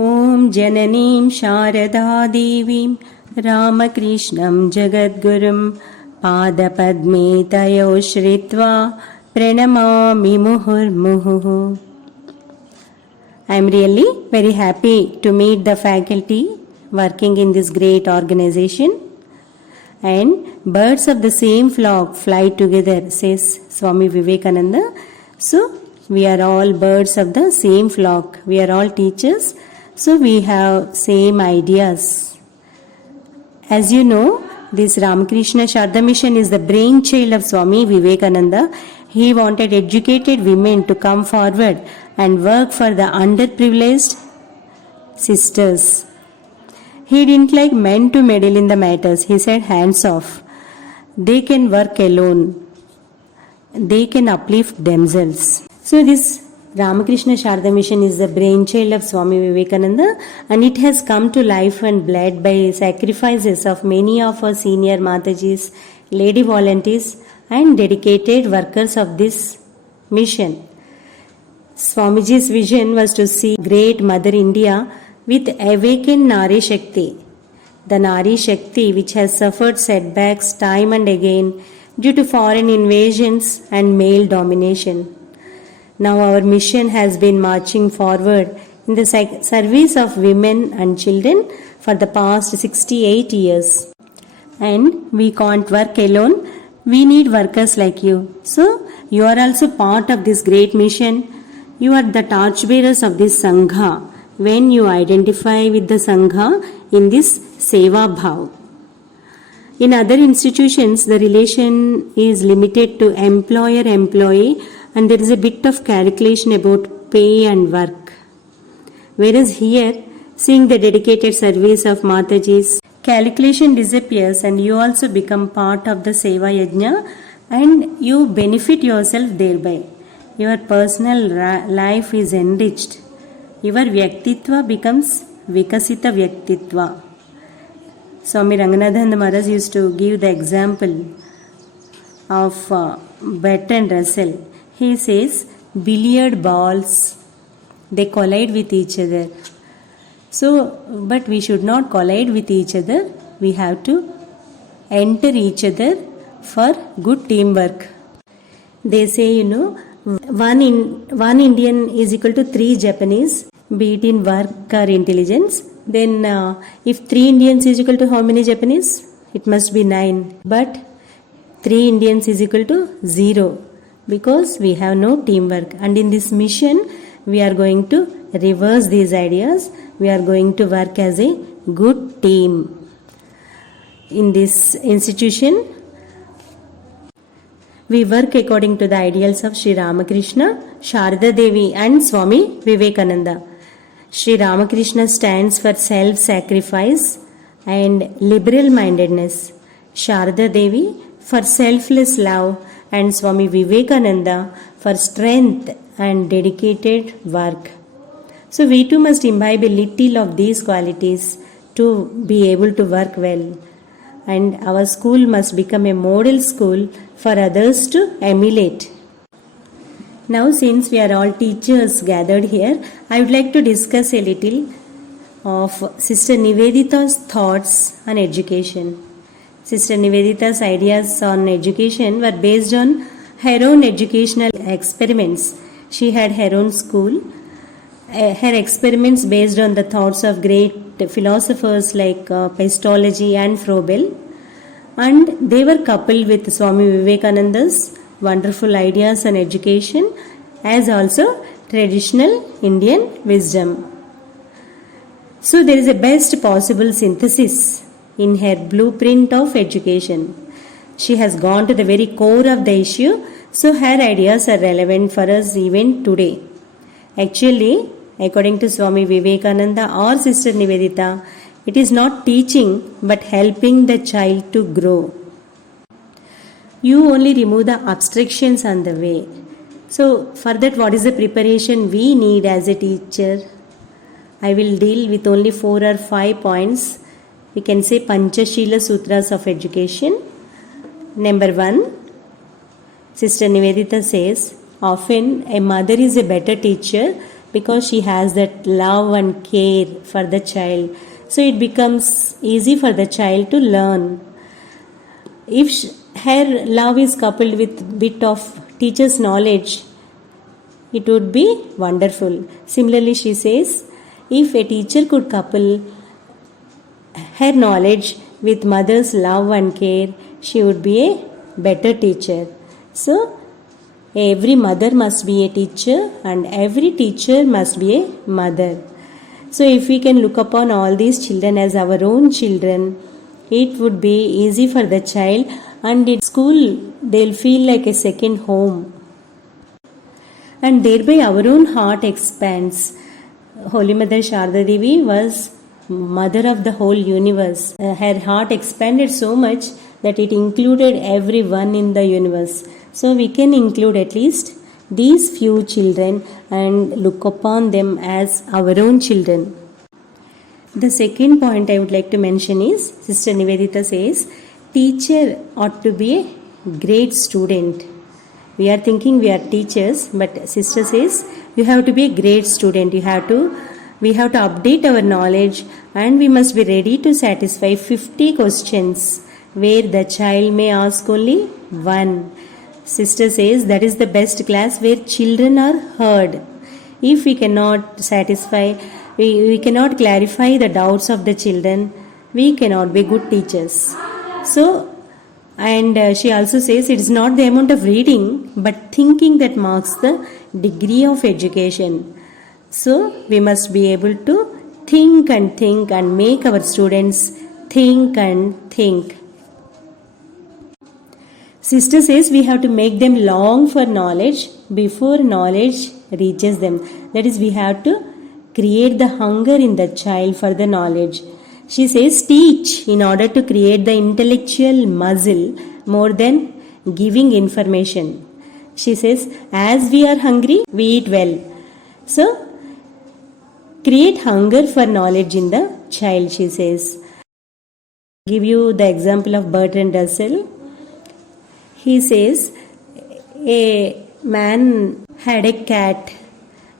ॐ जननीं शारदा देवीं रामकृष्णं जगद्गुरुं पादपद्मे तयो श्रित्वा प्रणमामि मुहुर्मुहुः. I am really very happy to meet the faculty working in this great organization. And birds of the same flock fly together, says Swami Vivekananda. So we are all birds of the same flock. We are all teachers. So we have same ideas. As you know, this Ramakrishna Sharda mission is the brainchild of Swami Vivekananda. He wanted educated women to come forward and work for the underprivileged sisters. He didn't like men to meddle in the matters. He said, hands off. They can work alone. They can uplift themselves. So this Ramakrishna Sharda mission is the brainchild of Swami Vivekananda, and it has come to life and blood by sacrifices of many of our senior Matajis, lady volunteers and dedicated workers of this mission. Swamiji's vision was to see great Mother India with awakened Nari Shakti, the Nari Shakti which has suffered setbacks time and again due to foreign invasions and male domination. Now our mission has been marching forward in the service of women and children for the past 68 years. And we can't work alone. We need workers like you. So you are also part of this great mission. You are the torchbearers of this Sangha when you identify with the Sangha in this Seva Bhav. In other institutions, the relation is limited to employer-employee, and there is a bit of calculation about pay and work. Whereas here, seeing the dedicated service of Matajis, calculation disappears and you also become part of the Seva Yajna and you benefit yourself thereby. Your personal life is enriched. Your Vyaktitva becomes Vikasita Vyaktitva. Swami Ranganathan Maharaj used to give the example of Bertrand Russell. He says, billiard balls, they collide with each other. So, but we should not collide with each other. We have to enter each other for good teamwork. They say, one Indian is equal to 3 Japanese, be it in work or intelligence. Then if 3 Indians is equal to how many Japanese? It must be 9. But 3 Indians is equal to 0. Because we have no teamwork, and in this mission we are going to reverse these ideas. We are going to work as a good team. In this institution we work according to the ideals of Sri Ramakrishna, Sharda Devi and Swami Vivekananda. Sri Ramakrishna stands for self-sacrifice and liberal mindedness, Sharda Devi for selfless love, and Swami Vivekananda for strength and dedicated work. So we too must imbibe a little of these qualities to be able to work well. And our school must become a model school for others to emulate. Now since we are all teachers gathered here, I would like to discuss a little of Sister Nivedita's thoughts on education. Sister Nivedita's ideas on education were based on her own educational experiments. She had her own school. Her experiments based on the thoughts of great philosophers like Pestology and Froebel. And they were coupled with Swami Vivekananda's wonderful ideas on education as also traditional Indian wisdom. So there is a best possible synthesis in her blueprint of education. She has gone to the very core of the issue, so her ideas are relevant for us even today. Actually, according to Swami Vivekananda or Sister Nivedita, it is not teaching but helping the child to grow. You only remove the abstractions on the way. So for that, what is the preparation we need as a teacher? I will deal with only 4 or 5 points. We can say Panchashila Sutras of education. Number 1, Sister Nivedita says, often a mother is a better teacher because she has that love and care for the child. So it becomes easy for the child to learn. If her love is coupled with bit of teacher's knowledge, it would be wonderful. Similarly, she says, if a teacher could couple her knowledge with mother's love and care, she would be a better teacher. So, every mother must be a teacher and every teacher must be a mother. So, if we can look upon all these children as our own children, it would be easy for the child, and in school they'll feel like a second home. And thereby our own heart expands. Holy Mother Sharda Devi was mother of the whole universe. Her heart expanded so much that it included everyone in the universe. So we can include at least these few children and look upon them as our own children. The second point I would like to mention is, Sister Nivedita says, teacher ought to be a great student. We are thinking we are teachers, but sister says you have to be a great student. We have to update our knowledge, and we must be ready to satisfy 50 questions where the child may ask only one. Sister says that is the best class where children are heard. If we cannot satisfy, we cannot clarify the doubts of the children, we cannot be good teachers. So, and she also says it is not the amount of reading but thinking that marks the degree of education. So we must be able to think and make our students think and think. Sister says we have to make them long for knowledge before knowledge reaches them. That is, we have to create the hunger in the child for the knowledge. She says teach in order to create the intellectual muscle more than giving information. She says as we are hungry, we eat well. So create hunger for knowledge in the child, she says. Give you the example of Bertrand Russell. He says a man had a cat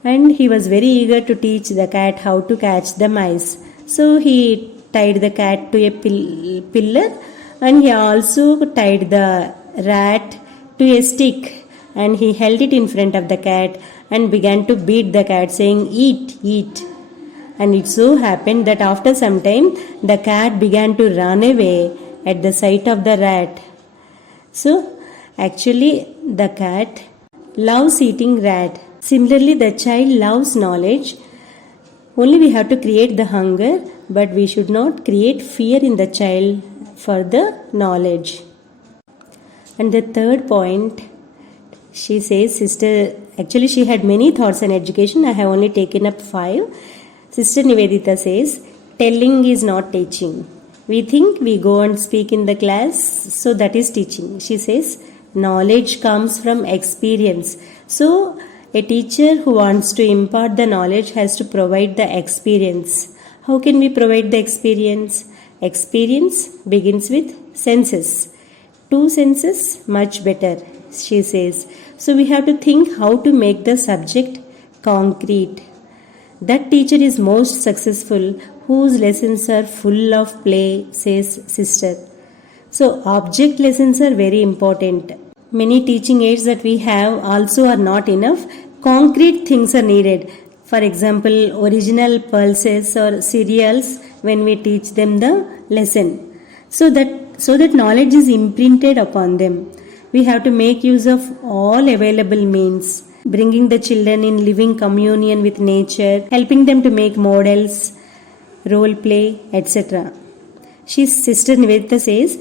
and he was very eager to teach the cat how to catch the mice. So he tied the cat to a pillar, and he also tied the rat to a stick, and he held it in front of the cat and began to beat the cat, saying, "Eat, eat." And it so happened that after some time the cat began to run away at the sight of the rat. So actually the cat loves eating rat. Similarly, the child loves knowledge. Only we have to create the hunger, but we should not create fear in the child for the knowledge. And the third point, she says, sister, actually she had many thoughts on education. I have only taken up 5. Sister Nivedita says, telling is not teaching. We think we go and speak in the class, so that is teaching. She says, knowledge comes from experience. So a teacher who wants to impart the knowledge has to provide the experience. How can we provide the experience? Experience begins with senses. 2 senses, much better, she says. So we have to think how to make the subject concrete. That teacher is most successful whose lessons are full of play, says sister. So object lessons are very important. Many teaching aids that we have also are not enough. Concrete things are needed. For example, original pulses or cereals when we teach them the lesson. So that knowledge is imprinted upon them. We have to make use of all available means. Bringing the children in living communion with nature, helping them to make models, role play, etc. Sister Nivedita says,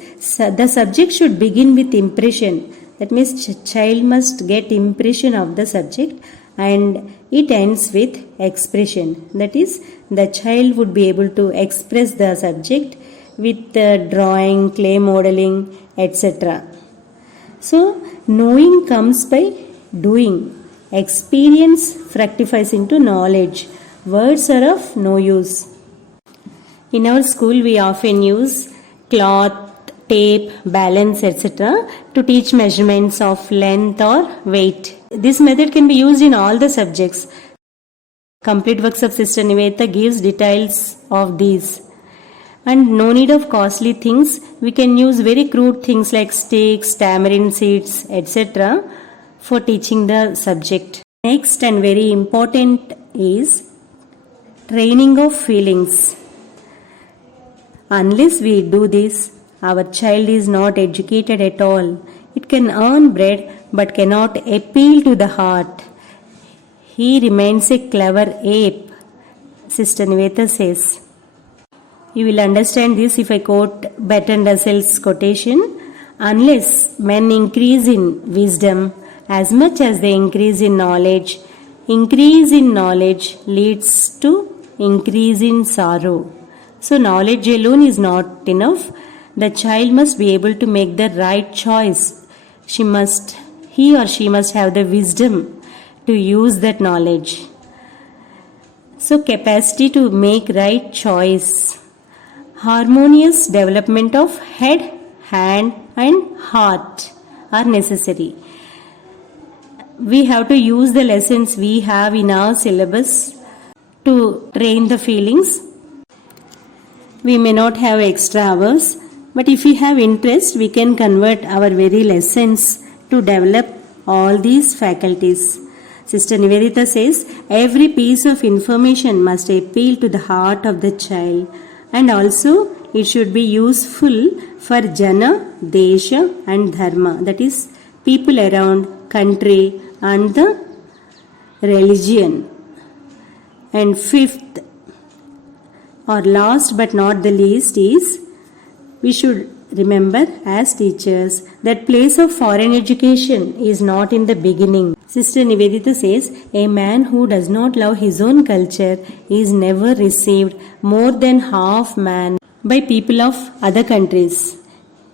the subject should begin with impression. That means child must get impression of the subject, and it ends with expression. That is, the child would be able to express the subject with drawing, clay modeling, etc. So, knowing comes by doing. Experience fructifies into knowledge. Words are of no use. In our school, we often use cloth, tape, balance, etc. to teach measurements of length or weight. This method can be used in all the subjects. Complete works of Sister Nivedita gives details of these. And no need of costly things. We can use very crude things like sticks, tamarind seeds, etc. for teaching the subject. Next and very important is training of feelings. Unless we do this, our child is not educated at all. It can earn bread but cannot appeal to the heart. He remains a clever ape, Sister Nivedita says. You will understand this if I quote Bertrand Russell's quotation. Unless men increase in wisdom as much as they increase in knowledge leads to increase in sorrow. So knowledge alone is not enough. The child must be able to make the right choice. He or she must have the wisdom to use that knowledge. So capacity to make right choice. Harmonious development of head, hand and heart are necessary. We have to use the lessons we have in our syllabus to train the feelings. We may not have extra hours, but if we have interest, we can convert our very lessons to develop all these faculties. Sister Nivedita says, every piece of information must appeal to the heart of the child, and also it should be useful for Jana, Desha and Dharma, that is, people around, country and the religion. And fifth, or last but not the least, is we should remember as teachers that place of foreign education is not in the beginning. Sister Nivedita says, a man who does not love his own culture is never received more than half man by people of other countries.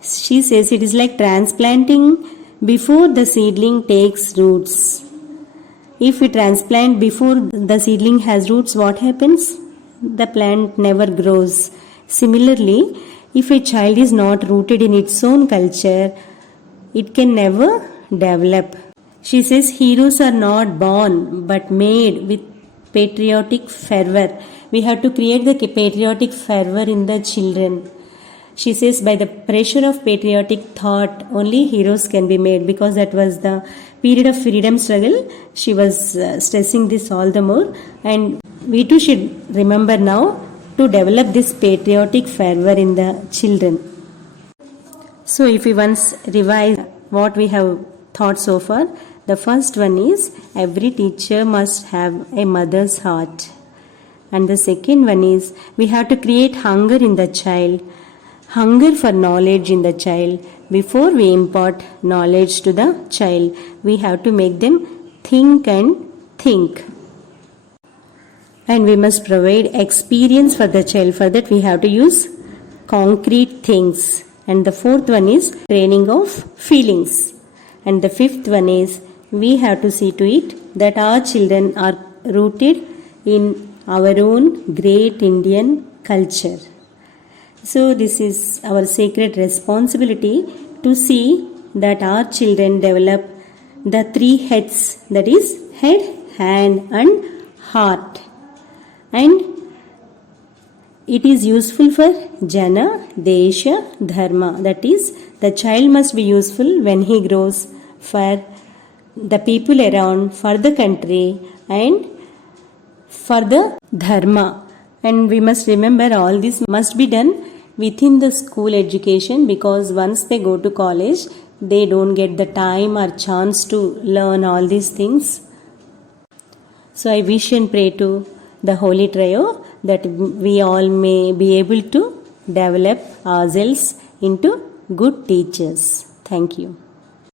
She says it is like transplanting before the seedling takes roots. If we transplant before the seedling has roots, what happens? The plant never grows. Similarly, if a child is not rooted in its own culture, it can never develop. She says heroes are not born but made with patriotic fervor. We have to create the patriotic fervor in the children. She says by the pressure of patriotic thought, only heroes can be made, because that was the period of freedom struggle. She was stressing this all the more, and we too should remember now to develop this patriotic fervor in the children. So if we once revise what we have thought so far, the first one is every teacher must have a mother's heart. And the second one is we have to create hunger in the child, hunger for knowledge in the child. Before we impart knowledge to the child, we have to make them think and think. And we must provide experience for the child. For that we have to use concrete things. And the fourth one is training of feelings. And the fifth one is we have to see to it that our children are rooted in our own great Indian culture. So this is our sacred responsibility to see that our children develop the three heads, that is head, hand and heart. And it is useful for Jana, Desha, Dharma. That is, the child must be useful when he grows for the people around, for the country and for the Dharma. And we must remember all this must be done within the school education, because once they go to college, they don't get the time or chance to learn all these things. So I wish and pray to the Holy Trio that we all may be able to develop ourselves into good teachers. Thank you.